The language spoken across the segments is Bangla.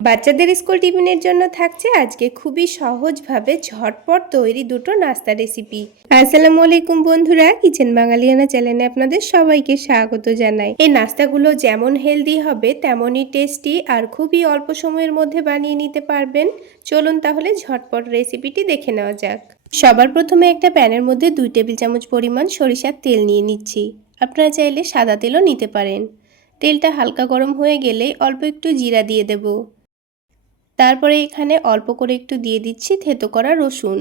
বাচ্চাদের স্কুল টিফিনের জন্য থাকছে আজকে খুবই সহজভাবে ঝটপট তৈরি দুটো নাস্তা রেসিপি। আসসালামু আলাইকুম বন্ধুরা, কিচেন বাঙালিয়ানা চ্যানেলে আপনাদের সবাইকে স্বাগত জানাই। এই নাস্তাগুলো যেমন হেলদি হবে তেমনই টেস্টি আর খুবই অল্প সময়ের মধ্যে বানিয়ে নিতে পারবেন। চলুন তাহলে ঝটপট রেসিপিটি দেখে নেওয়া যাক। সবার প্রথমে একটা প্যানের মধ্যে 2 টেবিল চামচ পরিমাণ সরিষার তেল নিয়ে নিচ্ছি। আপনারা চাইলে সাদা তেলও নিতে পারেন। তেলটা হালকা গরম হয়ে গেলে অল্প একটু জিরা দিয়ে দেব। তারপরে এখানে অল্প করে একটু দিয়ে দিচ্ছি থেতো করা রসুন,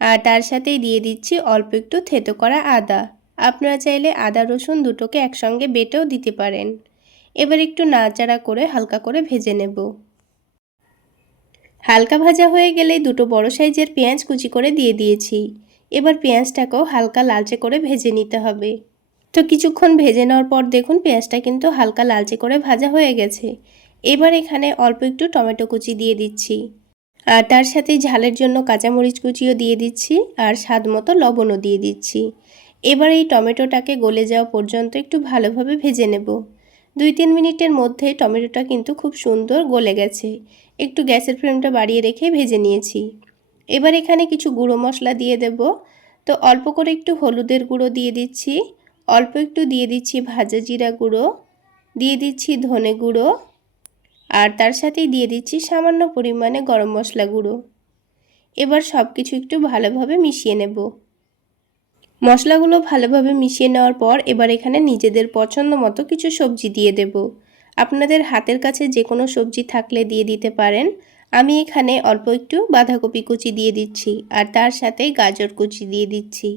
আর তার সাথেই দিয়ে দিচ্ছি অল্প একটু থেতো করা আদা। আপনারা চাইলে আদা রসুন দুটোকে একসঙ্গে বেটেও দিতে পারেন। এবার একটু নাড়াচাড়া করে হালকা করে ভেজে নেব। হালকা ভাজা হয়ে গেলে দুটো বড় সাইজের পেঁয়াজ কুচি করে দিয়ে দিয়েছি। এবার পেঁয়াজটাকেও হালকা লালচে করে ভেজে নিতে হবে। তো কিছুক্ষণ ভেজে নেওয়ার পর দেখুন পেঁয়াজটা কিন্তু হালকা লালচে করে ভাজা হয়ে গেছে। এবার এখানে অল্প একটু টমেটো কুচি দিয়ে দিচ্ছি, আর তার সাথে ঝালের জন্য কাঁচামরিচ কুচিও দিয়ে দিচ্ছি, আর স্বাদ মতো লবণও দিয়ে দিচ্ছি। এবার এই টমেটোটাকে গলে যাওয়া পর্যন্ত একটু ভালোভাবে ভেজে নেব। 2-3 মিনিটের মধ্যে টমেটোটা কিন্তু খুব সুন্দর গলে গেছে। একটু গ্যাসের ফ্লেমটা বাড়িয়ে রেখে ভেজে নিয়েছি। এবার এখানে কিছু গুঁড়ো মশলা দিয়ে দেব। তো অল্প করে একটু হলুদের গুঁড়ো দিয়ে দিচ্ছি, অল্প একটু দিয়ে দিচ্ছি ভাজা জিরা গুঁড়ো, দিয়ে দিচ্ছি ধনে গুঁড়ো, আর তার সাথেই দিয়ে দিচ্ছি সামান্য পরিমাণে গরম মশলা গুঁড়ো। এবার সব কিছু একটু ভালোভাবে মিশিয়ে নেব। মশলাগুলো ভালোভাবে মিশিয়ে নেওয়ার পর এবার এখানে নিজেদের পছন্দ মতো কিছু সবজি দিয়ে দেব। আপনাদের হাতের কাছে যে কোনো সবজি থাকলে দিয়ে দিতে পারেন। আমি এখানে অল্প একটু বাঁধাকপি কুচি দিয়ে দিচ্ছি, আর তার সাথে গাজর কুচি দিয়ে দিচ্ছি।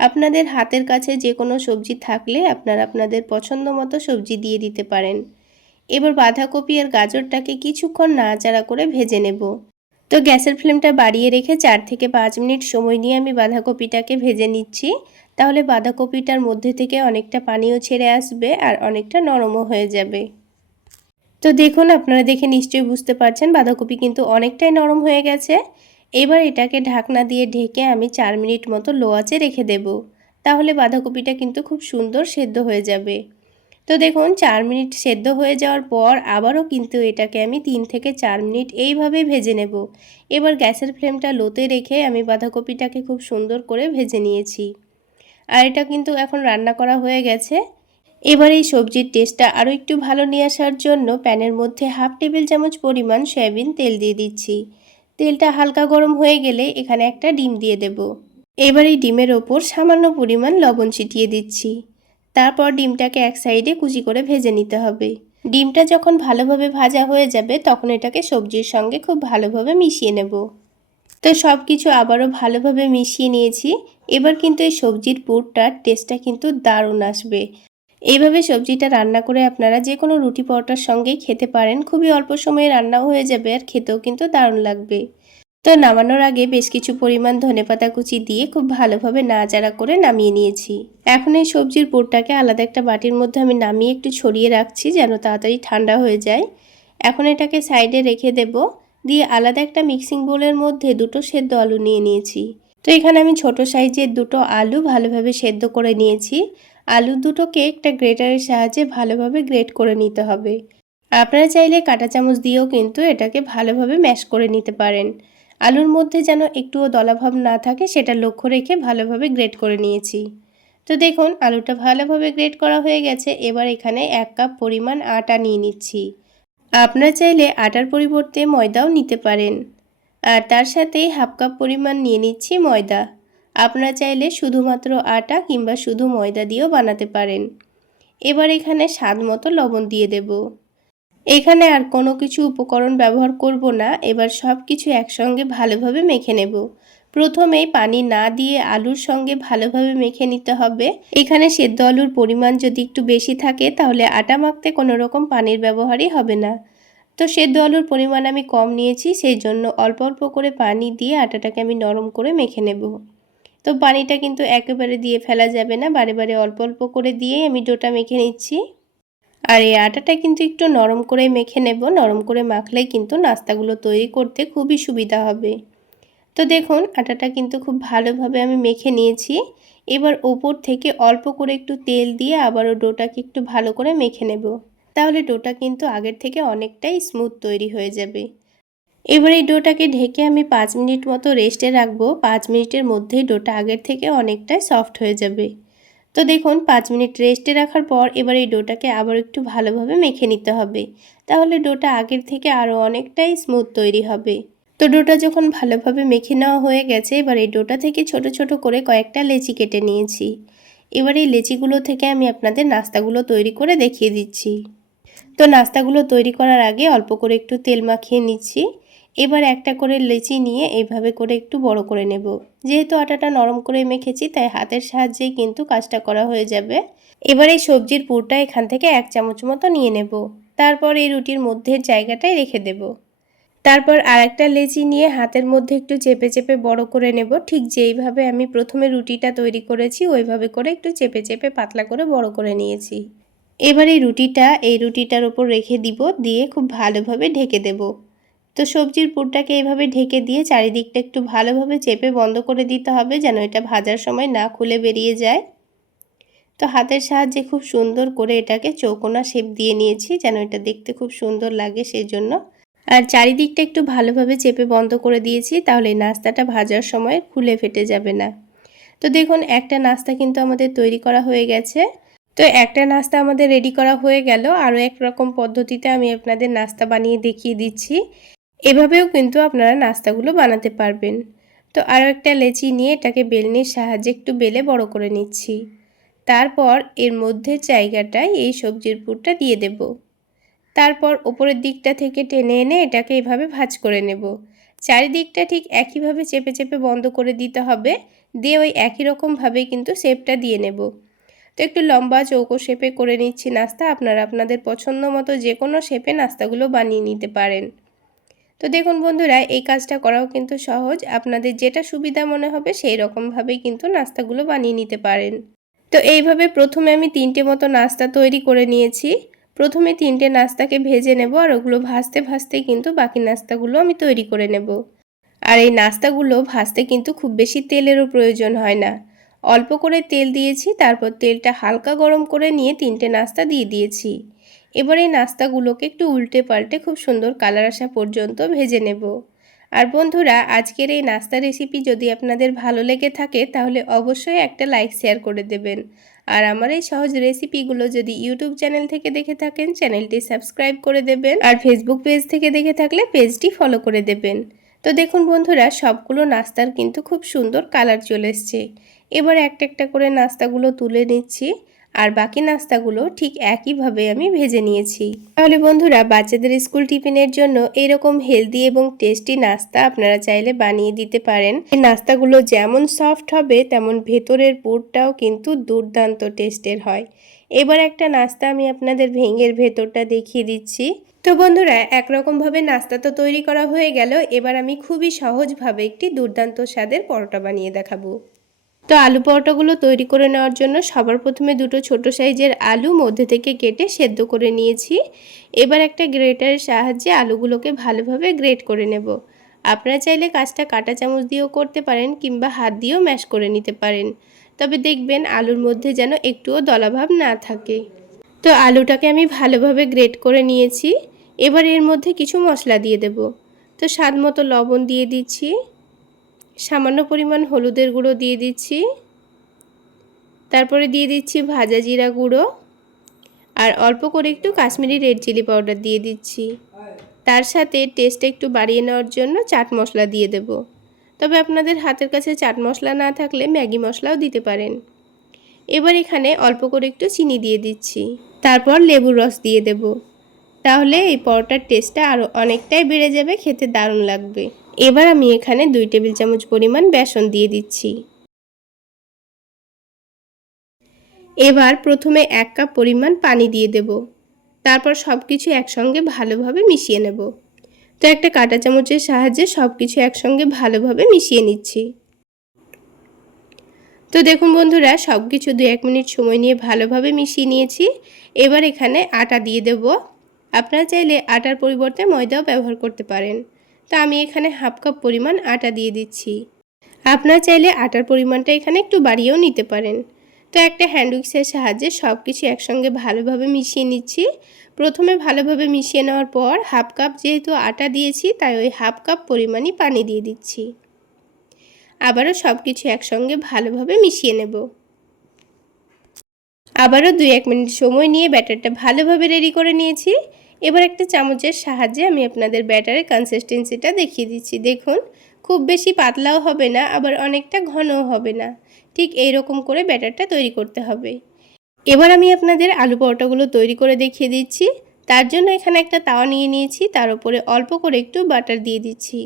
আপনাদের হাতের কাছে যে কোনো সবজি থাকলে আপনারা আপনাদের পছন্দ মতো সবজি দিয়ে দিতে পারেন। এবার বাঁধাকপি আর গাজরটাকে কিছুক্ষণ নাড়াচাড়া করে ভেজে নেব। তো গ্যাসের ফ্লেমটা বাড়িয়ে রেখে 4 থেকে 5 মিনিট সময় নিয়ে আমি বাঁধাকপিটাকে ভেজে নিচ্ছি। তাহলে বাঁধাকপিটার মধ্যে থেকে অনেকটা পানিও ছেড়ে আসবে আর অনেকটা নরমও হয়ে যাবে। তো দেখুন, আপনারা দেখে নিশ্চয়ই বুঝতে পারছেন বাঁধাকপি কিন্তু অনেকটাই নরম হয়ে গেছে। এবার এটাকে ঢাকনা দিয়ে ঢেকে আমি 4 মিনিট মতো লো আঁচে রেখে দেব। তাহলে বাঁধাকপিটা কিন্তু খুব সুন্দর সেদ্ধ হয়ে যাবে। তো দেখুন 4 মিনিট সেদ্ধ হয়ে যাওয়ার পর আবারও কিন্তু এটাকে আমি 3 থেকে 4 মিনিট এইভাবে ভেজে নেব। এবার গ্যাসের ফ্লেমটা লোতে রেখে আমি বাঁধাকপিটাকে খুব সুন্দর করে ভেজে নিয়েছি, আর এটা কিন্তু এখন রান্না করা হয়ে গেছে। এবার এই সবজির টেস্টটা আরও একটু ভালো নিয়ে আসার জন্য প্যানের মধ্যে 1/2 টেবিল চামচ পরিমাণ সয়াবিন তেল দিয়ে দিচ্ছি। তেলটা হালকা গরম হয়ে গেলে এখানে একটা ডিম দিয়ে দেব। এবার এই ডিমের ওপর সামান্য পরিমাণ লবণ ছিটিয়ে দিচ্ছি। তারপর ডিমটাকে এক সাইডে কুচি করে ভেজে নিতে হবে। ডিমটা যখন ভালোভাবে ভাজা হয়ে যাবে তখন এটাকে সবজির সঙ্গে খুব ভালোভাবে মিশিয়ে নেব। তো সব কিছু আবারও ভালোভাবে মিশিয়ে নিয়েছি। এবার কিন্তু এই সবজির পুরটার টেস্টটা কিন্তু দারুণ আসবে। এইভাবে সবজিটা রান্না করে আপনারা যে কোনো রুটি পরোটার সঙ্গেই খেতে পারেন। খুবই অল্প সময়ে রান্নাও হয়ে যাবে আর খেতেও কিন্তু দারুণ লাগবে। তো নামানোর আগে বেশ কিছু পরিমাণ ধনেপাতা কুচি দিয়ে খুব ভালোভাবে নাড়াচাড়া করে নামিয়ে নিয়েছি। এখন এই সবজির পুরটাকে আলাদা একটা বাটির মধ্যে আমি নামিয়ে একটু ছড়িয়ে রাখছি যেন তাড়াতাড়ি ঠান্ডা হয়ে যায়। এখন এটাকে সাইডে রেখে দেব। দিয়ে আলাদা একটা মিক্সিং বোলের মধ্যে দুটো সেদ্ধ আলু নিয়ে নিয়েছি। তো এখানে আমি ছোট সাইজের দুটো আলু ভালোভাবে সেদ্ধ করে নিয়েছি। আলু দুটোকে একটা গ্রেটারের সাহায্যে ভালোভাবে গ্রেট করে নিতে হবে। আপনারা চাইলে কাঁটা চামচ দিয়েও কিন্তু এটাকে ভালোভাবে ম্যাশ করে নিতে পারেন। আলুর মধ্যে যেন একটুও দলাভাব না থাকে সেটা লক্ষ্য রেখে ভালোভাবে গ্রেট করে নিয়েছি। তো দেখুন আলুটা ভালোভাবে গ্রেট করা হয়ে গেছে। এবার এখানে 1 কাপ পরিমাণ আটা নিয়ে নিচ্ছি। আপনারা চাইলে আটার পরিবর্তে ময়দাও নিতে পারেন। আর তার সাথে 1/2 কাপ পরিমাণ নিয়ে নিচ্ছি ময়দা। আপনারা চাইলে শুধুমাত্র আটা কিংবা শুধু ময়দা দিয়েও বানাতে পারেন। এবার এখানে স্বাদ মতো লবণ দিয়ে দেব। এখানে আর কোনো কিছু উপকরণ ব্যবহার করব না। এবার সব কিছু একসঙ্গে ভালোভাবে মেখে নেব। প্রথমেই পানি না দিয়ে আলুর সঙ্গে ভালোভাবে মেখে নিতে হবে। এখানে সেদ্ধ আলুর পরিমাণ যদি একটু বেশি থাকে তাহলে আটা মাখতে কোনো রকম পানির ব্যবহারই হবে না। তো সেদ্ধ আলুর পরিমাণ আমি কম নিয়েছি, সেই জন্য অল্প অল্প করে পানি দিয়ে আটাটাকে আমি নরম করে মেখে নেব। তো পানিটা কিন্তু একেবারে দিয়ে ফেলা যাবে না, বারে বারে অল্প অল্প করে দিয়েই আমি ডোটা মেখে নিচ্ছি। আর এই আটাটা কিন্তু একটু নরম করে মেখে নেব। নরম করে মাখলেই কিন্তু নাস্তাগুলো তৈরি করতে খুবই সুবিধা হবে। তো দেখুন আটাটা কিন্তু খুব ভালোভাবে আমি মেখে নিয়েছি। এবার ওপর থেকে অল্প করে একটু তেল দিয়ে আবারও ডোটাকে একটু ভালো করে মেখে নেব। তাহলে ডোটা কিন্তু আগের থেকে অনেকটাই স্মুথ তৈরি হয়ে যাবে। এবার এই ডোটাকে ঢেকে আমি 5 মিনিট মতো রেস্টে রাখবো। 5 মিনিটের মধ্যেই ডোটা আগের থেকে অনেকটাই সফট হয়ে যাবে। তো দেখুন 5 মিনিট রেস্টে রাখার পর এবার এই ডোটাকে আবার একটু ভালোভাবে মেখে নিতে হবে। তাহলে ডোটা আগের থেকে আরও অনেকটাই স্মুথ তৈরি হবে। তো ডোটা যখন ভালোভাবে মেখে নেওয়া হয়ে গেছে, এবার এই ডোটা থেকে ছোট ছোট করে কয়েকটা লেচি কেটে নিয়েছি। এবার এই লেচিগুলো থেকে আমি আপনাদের নাস্তাগুলো তৈরি করে দেখিয়ে দিচ্ছি। তো নাস্তাগুলো তৈরি করার আগে অল্প করে একটু তেল মাখিয়ে নিচ্ছি। এবার একটা করে লেচি নিয়ে এইভাবে করে একটু বড় করে নেব। যেহেতু আটাটা নরম করে মেখেছি তাই হাতের সাহায্যেই কিন্তু কাজটা করা হয়ে যাবে। এবার এই সবজির পুরটা এখান থেকে 1 চামচ মতো নিয়ে নেব। তারপর এই রুটির মধ্যের জায়গাটায় রেখে দেব। তারপর আরেকটা লেচি নিয়ে হাতের মধ্যে একটু চেপে চেপে বড় করে নেব। ঠিক যেইভাবে আমি প্রথমে রুটিটা তৈরি করেছি ওইভাবে করে একটু চেপে চেপে পাতলা করে বড় করে নিয়েছি। এবার এই রুটিটার উপর রেখে দিব, দিয়ে খুব ভালোভাবে ঢেকে দেব। তো সবজির পুরটাকে এইভাবে ঢেকে দিয়ে চারিদিকটা একটু ভালোভাবে চেপে বন্ধ করে দিতে হবে, যেন এটা ভাজার সময় না খুলে বেরিয়ে যায়। তো হাতের সাহায্যে খুব সুন্দর করে এটাকে চৌকোনা শেপ দিয়ে নিয়েছি, যেন এটা দেখতে খুব সুন্দর লাগে সেই জন্য। আর চারিদিকটা একটু ভালোভাবে চেপে বন্ধ করে দিয়েছি, তাহলে নাস্তাটা ভাজার সময় খুলে ফেটে যাবে না। তো দেখুন একটা নাস্তা কিন্তু আমাদের তৈরি করা হয়ে গেছে। তো একটা নাস্তা আমাদের রেডি করা হয়ে গেল। আরও এক রকম পদ্ধতিতে আমি আপনাদের নাস্তা বানিয়ে দেখিয়ে দিচ্ছি। এভাবেও কিন্তু আপনারা নাস্তাগুলো বানাতে পারবেন। তো আরও একটা লেচি নিয়ে এটাকে বেলনির সাহায্যে একটু বেলে বড় করে নিচ্ছি। তারপর এর মধ্যে জায়গাটায় এই সবজির পুরটা দিয়ে দেব। তারপর উপরের দিকটা থেকে টেনে এনে এটাকে এভাবে ভাঁজ করে নেব। চারিদিকটা ঠিক একইভাবে চেপে চেপে বন্ধ করে দিতে হবে, দিয়ে ওই একই রকমভাবেই কিন্তু শেপটা দিয়ে নেব। তো একটু লম্বা চৌকো শেপে করে নিচ্ছি নাস্তা। আপনারা আপনাদের পছন্দ মতো যে কোনো শেপে নাস্তাগুলো বানিয়ে নিতে পারেন। তো দেখুন বন্ধুরা, এই কাজটা করাও কিন্তু সহজ। আপনাদের যেটা সুবিধা মনে হবে সেই রকমভাবেই কিন্তু নাস্তাগুলো বানিয়ে নিতে পারেন। তো এইভাবে প্রথমে আমি 3টে মতো নাস্তা তৈরি করে নিয়েছি। প্রথমে 3টে নাস্তাকে ভেজে নেব, আর ওগুলো ভাজতে ভাজতেই কিন্তু বাকি নাস্তাগুলো আমি তৈরি করে নেব। আর এই নাস্তাগুলো ভাজতে কিন্তু খুব বেশি তেলেরও প্রয়োজন হয় না। অল্প করে তেল দিয়েছি, তারপর তেলটা হালকা গরম করে নিয়ে 3টে নাস্তা দিয়ে দিয়েছি। এবার এই নাস্তাগুলোকে একটু উল্টে পাল্টে খুব সুন্দর কালার আসা পর্যন্ত ভেজে নেব। আর বন্ধুরা, আজকের এই নাস্তা রেসিপি যদি আপনাদের ভালো লেগে থাকে তাহলে অবশ্যই একটা লাইক শেয়ার করে দেবেন। আর আমার এই সহজ রেসিপিগুলো যদি ইউটিউব চ্যানেল থেকে দেখে থাকেন চ্যানেলটি সাবস্ক্রাইব করে দেবেন, আর ফেসবুক পেজ থেকে দেখে থাকলে পেজটি ফলো করে দেবেন। তো দেখুন বন্ধুরা, সবগুলো নাস্তার কিন্তু খুব সুন্দর কালার চলে এসছে। এবার একটা একটা করে নাস্তাগুলো তুলে নিচ্ছি, আর বাকি নাস্তাগুলো ঠিক একইভাবে আমি ভেজে নিয়েছি। তাহলে বন্ধুরা, বাচ্চাদের স্কুল টিফিনের জন্য এরকম হেলদি এবং টেস্টি নাস্তা আপনারা চাইলে বানিয়ে দিতে পারেন। এই নাস্তাগুলো যেমন সফট হবে তেমন ভেতরের পুরটাও কিন্তু দুর্দান্ত টেস্টের হয়। এবার একটা নাস্তা আমি আপনাদের ভেঙের ভেতরটা দেখিয়ে দিচ্ছি। তো বন্ধুরা, একরকমভাবে নাস্তা তো তৈরি করা হয়ে গেল। এবার আমি খুবই সহজভাবে একটি দুর্দান্ত স্বাদের পরোটা বানিয়ে দেখাবো। তো আলু পরোটাগুলো তৈরি করে নেওয়ার জন্য সবার প্রথমে দুটো ছোট সাইজের আলু মধ্যে থেকে কেটে সেদ্ধ করে নিয়েছি। এবার একটা গ্রেটারের সাহায্যে আলুগুলোকে ভালোভাবে গ্রেট করে নেব। আপনারা চাইলে কাজটা কাঁটা চামচ দিয়েও করতে পারেন, কিংবা হাত দিয়েও ম্যাশ করে নিতে পারেন। তবে দেখবেন আলুর মধ্যে যেন একটুও দলাভাব না থাকে। তো আলুটাকে আমি ভালোভাবে গ্রেট করে নিয়েছি। এবার এর মধ্যে কিছু মশলা দিয়ে দেব। তো স্বাদ মতো লবণ দিয়ে দিচ্ছি, সামান্য পরিমাণ হলুদের গুঁড়ো দিয়ে দিচ্ছি, তারপরে দিয়ে দিচ্ছি ভাজা জিরা গুঁড়ো, আর অল্প করে একটু কাশ্মীরি রেড চিলি পাউডার দিয়ে দিচ্ছি। তার সাথে টেস্টটা একটু বাড়িয়ে নেওয়ার জন্য চাট মশলা দিয়ে দেব। তবে আপনাদের হাতের কাছে চাট মশলা না থাকলে ম্যাগি মশলাও দিতে পারেন। এবার এখানে অল্প করে একটু চিনি দিয়ে দিচ্ছি, তারপর লেবুর রস দিয়ে দেব। তাহলে এই পরোটার টেস্টটা আরও অনেকটাই বেড়ে যাবে, খেতে দারুণ লাগবে। এবার আমি এখানে 2 টেবিল চামচ পরিমাণ বেসন দিয়ে দিচ্ছি। এবার প্রথমে 1 কাপ পরিমাণ পানি দিয়ে দেব। তারপর সব কিছু একসঙ্গে ভালোভাবে মিশিয়ে নেব। তো একটা কাঁটা চামচের সাহায্যে সব কিছু একসঙ্গে ভালোভাবে মিশিয়ে নিচ্ছি। তো দেখুন বন্ধুরা, সব কিছু 2-1 মিনিট সময় নিয়ে ভালোভাবে মিশিয়ে নিয়েছি। এবার এখানে আটা দিয়ে দেব। আপনারা চাইলে আটার পরিবর্তে ময়দাও ব্যবহার করতে পারেন। তো আমি এখানে 1/2 কাপ পরিমাণ আটা দিয়ে দিচ্ছি। আপনারা চাইলে আটার পরিমাণটা এখানে একটু বাড়িয়েও নিতে পারেন। তো একটা হ্যান্ড উইক্সের সাহায্যে সব কিছু একসঙ্গে ভালোভাবে মিশিয়ে নিচ্ছি। প্রথমে ভালোভাবে মিশিয়ে নেওয়ার পর হাফ কাপ যেহেতু আটা দিয়েছি তাই ওই হাফ কাপ পরিমাণই পানি দিয়ে দিচ্ছি। আবারও সব কিছু একসঙ্গে ভালোভাবে মিশিয়ে নেব। আবারও 2-1 মিনিট সময় নিয়ে ব্যাটারটা ভালোভাবে রেডি করে নিয়েছি। এবার একটা চামচের সাহায্যে আমি আপনাদের ব্যাটারের কনসিস্টেন্সিটা দেখিয়ে দিচ্ছি। দেখুন, খুব বেশি পাতলাও হবে না, আবার অনেকটা ঘনও হবে না। ঠিক এই রকম করে ব্যাটারটা তৈরি করতে হবে। এবার আমি আপনাদের আলু পরোটাগুলো তৈরি করে দেখিয়ে দিচ্ছি। তার জন্য এখানে একটা তাওয়া নিয়ে নিয়েছি, তার উপরে অল্প করে একটু বাটার দিয়ে দিচ্ছি।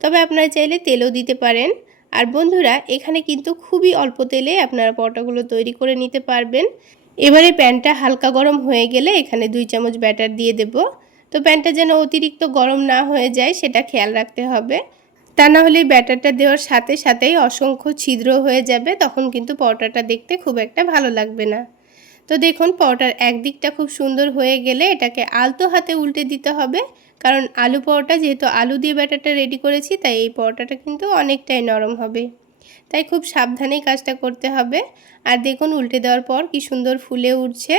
তবে আপনারা চাইলে তেলও দিতে পারেন। আর বন্ধুরা, এখানে কিন্তু খুবই অল্প তেলে আপনারা পরোটাগুলো তৈরি করে নিতে পারবেন। এবারে প্যানটা হালকা গরম হয়ে গেলে এখানে 2 চামচ ব্যাটার দিয়ে দেব। তো প্যানটা যেন অতিরিক্ত গরম না হয়ে যায় সেটা খেয়াল রাখতে হবে। তা না হলে ব্যাটারটা দেওয়ার সাথে সাথেই অসংখ্য ছিদ্র হয়ে যাবে, তখন কিন্তু পরোটাটা দেখতে খুব একটা ভালো লাগবে না। তো দেখুন, পরোটার একদিকটা খুব সুন্দর হয়ে গেলে এটাকে আলতো হাতে উল্টে দিতে হবে, কারণ আলু পরোটা যেহেতু আলু দিয়ে ব্যাটারটা রেডি করেছি তাই এই পরোটাটা কিন্তু অনেকটাই নরম হবে, তাই খুব সাবধানেই কাজটা করতে হবে। আর দেখুন, উল্টে দেওয়ার পর কি সুন্দর ফুলে উঠছে।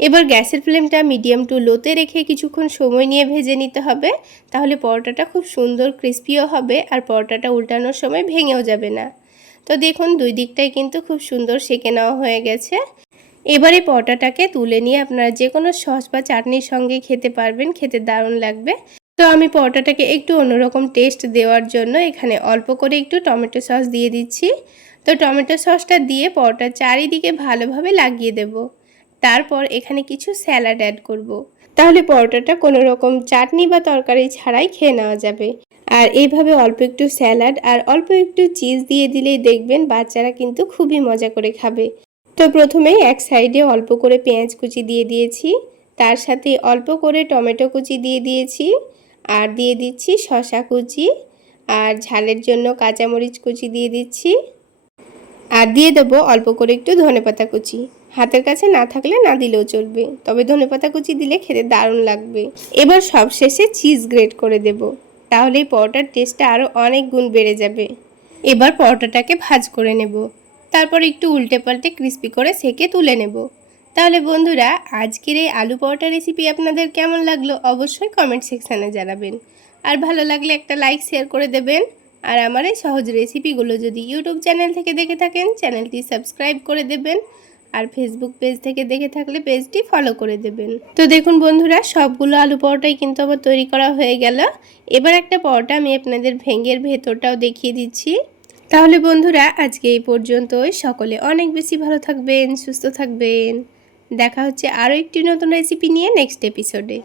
এবার গ্যাসের ফ্লেমটা মিডিয়াম টু লোতে রেখে কিছুক্ষণ সময় নিয়ে ভেজে নিতে হবে, তাহলে পরোটাটা খুব সুন্দর ক্রিস্পিও হবে আর পরোটাটা উল্টানোর সময় ভেঙেও যাবে না। তো দেখুন, 2 দিকটাই কিন্তু খুব সুন্দর সেঁকে নেওয়া হয়ে গেছে। এবারে পরোটাটাকে তুলে নিয়ে আপনারা যে কোনো সস বা চাটনির সঙ্গে খেতে পারবেন, খেতে দারুণ লাগবে। তো আমি পরোটাটাকে একটু অন্যরকম টেস্ট দেওয়ার জন্য এখানে অল্প করে একটু টমেটো সস দিয়ে দিচ্ছি। তো টমেটো সসটা দিয়ে পরোটার চারিদিকে ভালোভাবে লাগিয়ে দেব। তারপর এখানে কিছু স্যালাড অ্যাড করব। তাহলে পরোটাটা কোনো রকম চাটনি বা তরকারি ছাড়াই খেয়ে নেওয়া যাবে। আর এইভাবে অল্প একটু স্যালাড আর অল্প একটু চিজ দিয়ে দিলেই দেখবেন বাচ্চারা কিন্তু খুবই মজা করে খাবে। তো প্রথমেই এক সাইডে অল্প করে পেঁয়াজ কুচি দিয়ে দিয়েছি, তার সাথে অল্প করে টমেটো কুচি দিয়ে দিয়েছি, আর দিয়ে দিচ্ছি শসা কুচি, আর ঝালের জন্য কাঁচামরিচ কুচি দিয়ে দিচ্ছি, আর দিয়ে দেবো অল্প করে একটু ধনেপাতা কুচি। হাতের কাছে না থাকলে না দিলেও চলবে, তবে ধনেপাতা কুচি দিলে খেতে দারুণ লাগবে। এবার সব শেষে চিজ গ্রেট করে দেব, তাহলে এই পরোটার টেস্টটা আরও অনেক গুণ বেড়ে যাবে। এবার পরোটাটাকে ভাজ করে নেব, তারপর একটু উল্টে পাল্টে ক্রিস্পি করে সেকে তুলে নেব। তাহলে বন্ধুরা, আজকের এই আলু পরোটা রেসিপি আপনাদের কেমন লাগলো অবশ্যই কমেন্ট সেকশানে জানাবেন। আর ভালো লাগলে একটা লাইক শেয়ার করে দেবেন। আর আমার এই সহজ রেসিপিগুলো যদি ইউটিউব চ্যানেল থেকে দেখে থাকেন চ্যানেলটি সাবস্ক্রাইব করে দেবেন, আর ফেসবুক পেজ থেকে দেখে থাকলে পেজটি ফলো করে দেবেন। তো দেখুন বন্ধুরা, সবগুলো আলু পরোটাই কিন্তু আবার তৈরি করা হয়ে গেল। এবার একটা পরোটা আমি আপনাদের ভেঙের ভেতরটাও দেখিয়ে দিচ্ছি। তাহলে বন্ধুরা, আজকে এই পর্যন্তই। সকলে অনেক বেশি ভালো থাকবেন, সুস্থ থাকবেন। দেখা হচ্ছে আরও একটি নতুন রেসিপি নিয়ে নেক্সট এপিসোডে।